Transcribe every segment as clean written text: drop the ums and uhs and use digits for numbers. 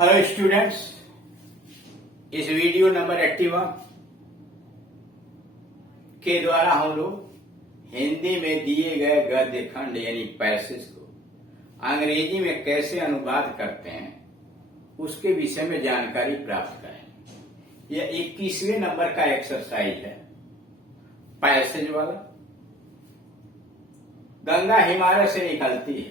Hello students, इस video number 81 के द्वारा हम लोग हिंदी में दिए गए गद्य खंड यानी पैसेज को अंग्रेजी में कैसे अनुवाद करते हैं उसके विषय में जानकारी प्राप्त करें। यह 21वें नंबर का एक्सरसाइज है, पैसेज वाला। गंगा हिमालय से निकलती है,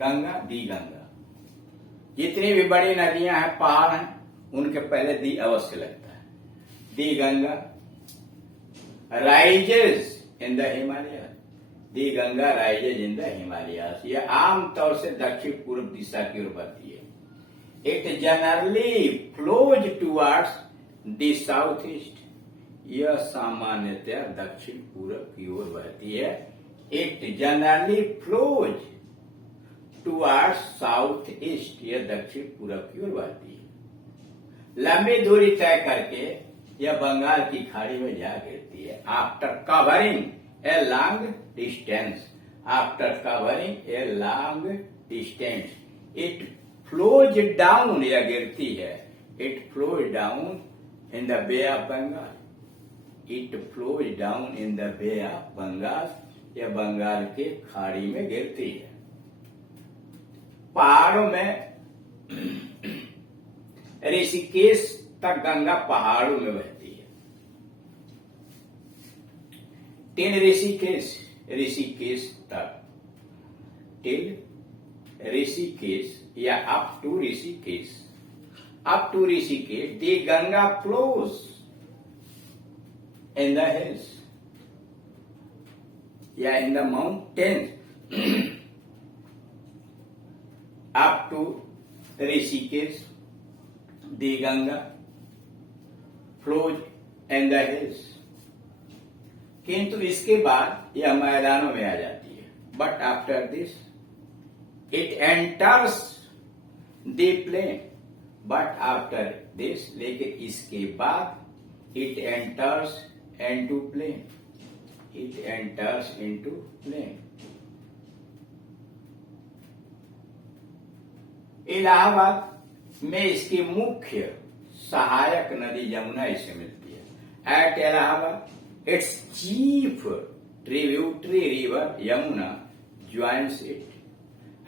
गंगा दी गंगा। जितनी भी बड़ी नदियां हैं, पहाड़ हैं, उनके पहले दी अवश्य लगता है। The Ganga rises in the Himalaya, the Ganga rises in the Himalayas. यह आमतौर से दक्षिण पूर्व दिशा की ओर बहती है। It generally flows towards the south east, यह सामान्यतः दक्षिण पूर्व की ओर बहती है। It generally flows towards south east, यह दक्षिण पूर्व की ओर बहती है। लंबी दूरी तय करके यह बंगाल की खाड़ी में जा गिरती है। After covering a long distance, after covering a long distance, it flows down, यह गिरती है। It flows down in the Bay of Bengal, it flows down in the Bay of Bengal, यह बंगाल के खाड़ी में गिरती है। पहाड़ों में ऋषिकेश तक गंगा पहाड़ों में बहती है। टिल ऋषिकेश, ऋषिकेश तक, टिल ऋषिकेश या up to Rishikesh, up to Rishikesh the Ganga flows in the hills या in the mountains. up to Rishikesh, the Ganga flows in the hills, किंतु इसके बाद यह मैदानों में आ जाती है। But after this it enters the plain, but after this, लेकिन इसके बाद it enters into plain, it enters into plain. Allahabad में इसकी मुख्य सहायक नदी यमुना इसे मिलती है। At Allahabad its chief tributary river Yamuna joins it.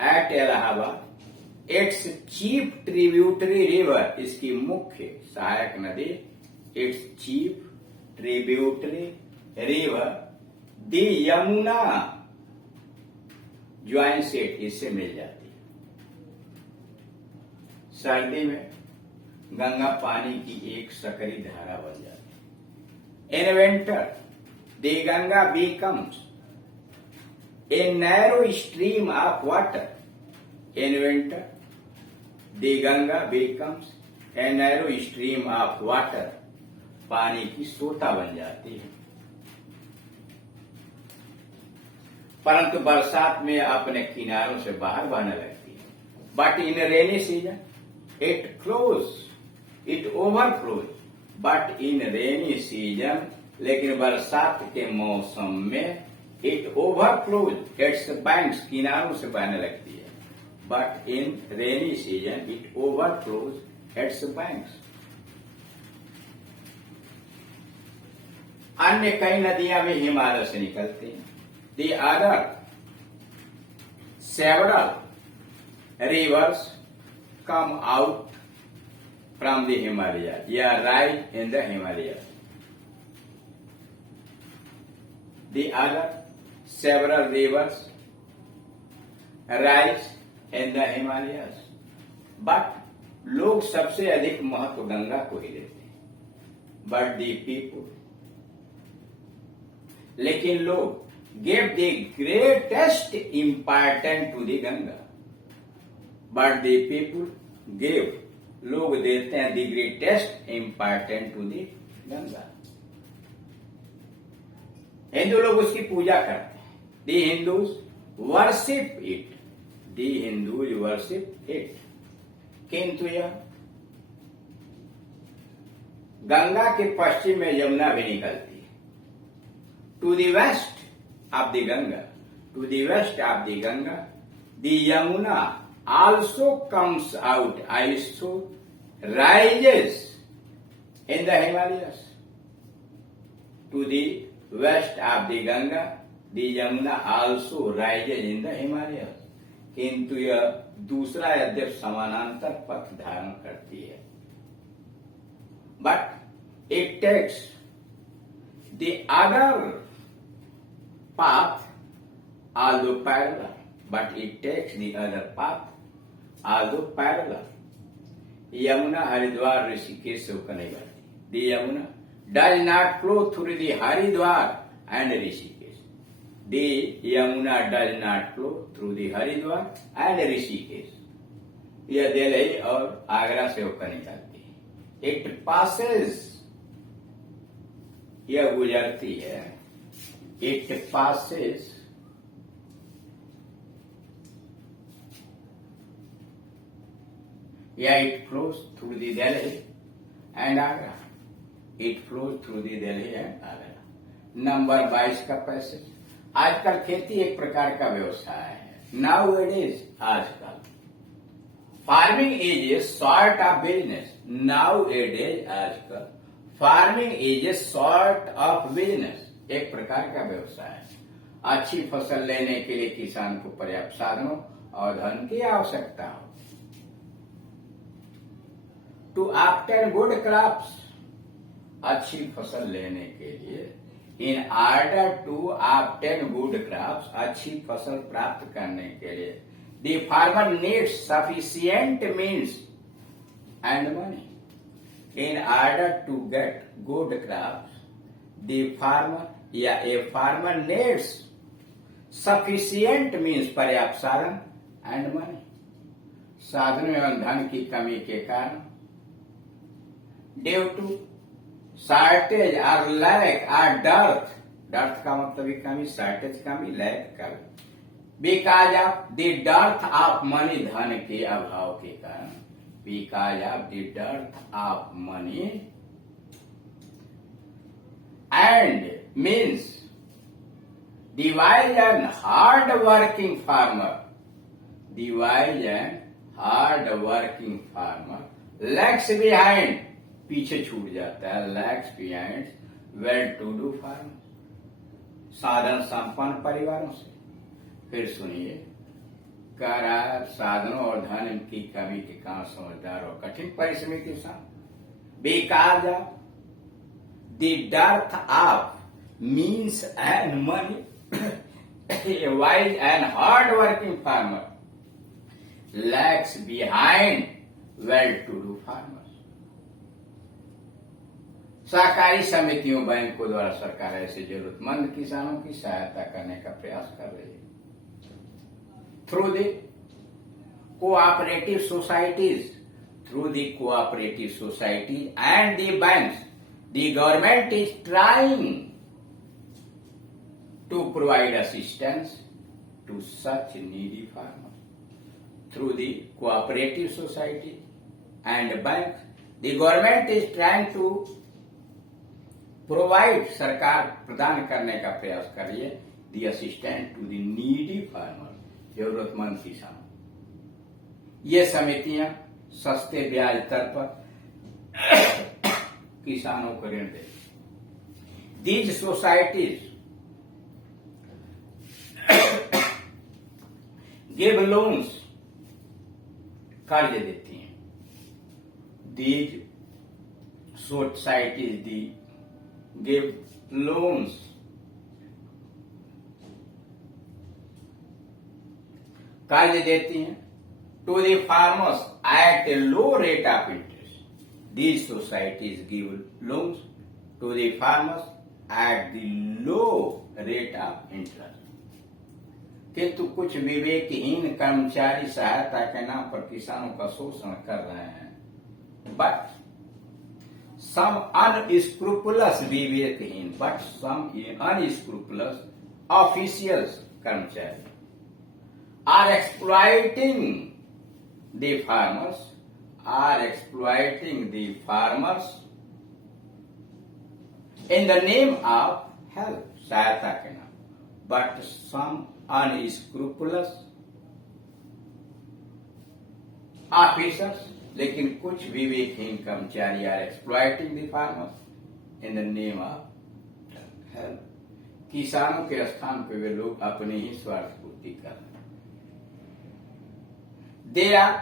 At Allahabad its chief tributary river, इसकी मुख्य सहायक नदी, its chief tributary river the Yamuna joins it, इससे मिल जाती है। सर्दी में गंगा पानी की एक सकरी धारा बन जाती है। In winter the Ganga becomes a narrow stream of water. In winter the Ganga becomes a narrow stream of water, पानी की सोता बन जाती है। परंतु बरसात में अपने किनारों से बाहर बहने लगती है। But in rainy season it flows, it overflows, but in rainy season, लेकिन बरसात के मौसम में it overflows, its banks, किनारों से बहने लगती है। but in rainy season it overflows its banks। अन्य कई नदियां भी हिमालय से निकलती हैं। the other several rivers come out from the Himalayas, yeah, rise in the Himalayas. The other several rivers rise in the Himalayas, but लोग सबसे अधिक महत्व गंगा को ही देते हैं। But the people, लेकिन लोग give the greatest importance to the Ganga, but the people give, लोग देते हैं the greatest important to the Ganga. Hindu लोग उसकी पूजा करते हैं। The Hindus worship it, the Hindus worship it, किंतु यह गंगा के पश्चिम में यमुना भी निकलती है। To the west of the Ganga, to the west of the Ganga the Yamuna also comes out, also rises in the Himalayas. To the west of the Ganga, the Yamuna also rises in the Himalayas. किंतु यह दूसरा यद्यप समानांतर पथ धारण करती है, but it takes the other path although parallel, but it takes the other path although parallel. Yamuna Haridwar Rishikesh से होकर नहीं बहती. The Yamuna does not flow through the Haridwar and Rishikesh. The Yamuna does not flow through the Haridwar and Rishikesh. यह दिल्ली और आगरा से होकर निकलती है. It passes, यह गुजरती है. It passes it flows through the Delhi and Agra. It flows through the Delhi and Agra. Number 22 का पैसेज. आजकल खेती एक प्रकार का व्यवसाय है. नाउ इट इज, आजकल farming is a sort of business. Now it is, आजकल farming is a sort of business. एक प्रकार का व्यवसाय है. अच्छी फसल लेने के लिए किसान को पर्याप्त साधनों और धन की आवश्यकता हो. टू ऑब्टेन गुड क्रॉप्स, अच्छी फसल लेने के लिए, in order to obtain good crops, अच्छी फसल प्राप्त करने के लिए, the farmer needs sufficient means and money. In order to get good crops, the farmer या a farmer needs sufficient means पर्याप्त साधन एंड मनी. साधन एवं धन की कमी के कारण, ड्यू टू शॉर्टेज और लैक और डर्थ. डर्थ का मतलब ही कमी, शॉर्टेज कमी, लैक कमी. Because of the dearth of money, धन के अभाव के कारण. Because of the dearth of money and means the wise and hard working farmer, the wise and hard working farmer lags behind, पीछे छूट जाता है. lags behind well to do farmer, साधन संपन्न परिवारों से. फिर सुनिए, कह रहा है साधनों और धन की कमी के कारण समझदार और कठिन परिश्रमी किसान. Because of the dearth of means and money, a wise and hard-working farmer lags behind well-to-do farmers. सहकारी समितियों, बैंकों द्वारा सरकार ऐसे जरूरतमंद किसानों की सहायता करने का प्रयास कर रही है. Through the cooperative societies, through the cooperative societies and the banks, the government is trying to provide assistance to such needy farmers. Through the cooperative society and banks, the government is trying to provide, सरकार प्रदान करने का प्रयास कर रही है, the assistance to the needy farmers, जरूरतमंद किसान. ये समितियां सस्ते ब्याज दर पर किसानों को ऋण देती. These societies give loans, कर्ज देती हैं. These societies give loans, कर्ज देती हैं to the farmers at a low rate of interest. These societies give loans to the farmers at the low rate of interest. किंतु कुछ विवेकहीन कर्मचारी सहायता के नाम पर किसानों का शोषण कर रहे हैं. बट सम अनस्क्रूपुलस, विवेकहीन बट सम अनस्क्रूपुलस ऑफिशियल्स, कर्मचारी, are exploiting the farmers, in the name of help, सहायता के नाम. बट सम unscrupulous ऑफिसर्स, लेकिन कुछ विवेकहीन कर्मचारी are exploiting the farmers in the name of health. किसानों के स्थान पे वे लोग अपने ही स्वार्थ पूर्ति कर रहे हैं। They are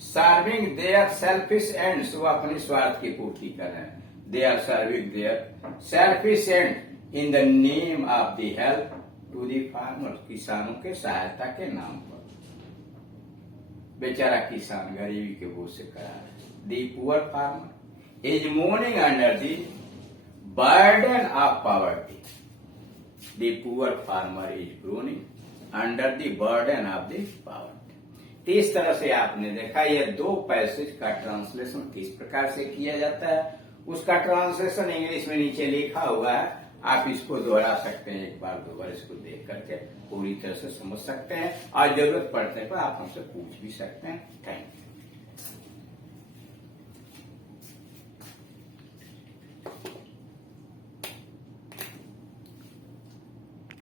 serving their selfish ends, वो अपने स्वार्थ की पूर्ति कर रहे हैं। They are serving their selfish end in the name of the help to the farmers, किसानों के सहायता के नाम पर। बेचारा किसान गरीबी के बोझ से करा है। The poor farmer is morning under the burden of poverty. The poor farmer is groaning under the burden of the poverty. इस तरह से आपने देखा ये दो पैसेज का ट्रांसलेशन किस प्रकार से किया जाता है, उसका ट्रांसलेशन इंग्लिश में नीचे लिखा हुआ है। आप इसको दोहरा सकते हैं, एक बार दो बार इसको देख करके पूरी तरह से समझ सकते हैं, और जरूरत पड़ने पर आप हमसे पूछ भी सकते हैं। Thank you.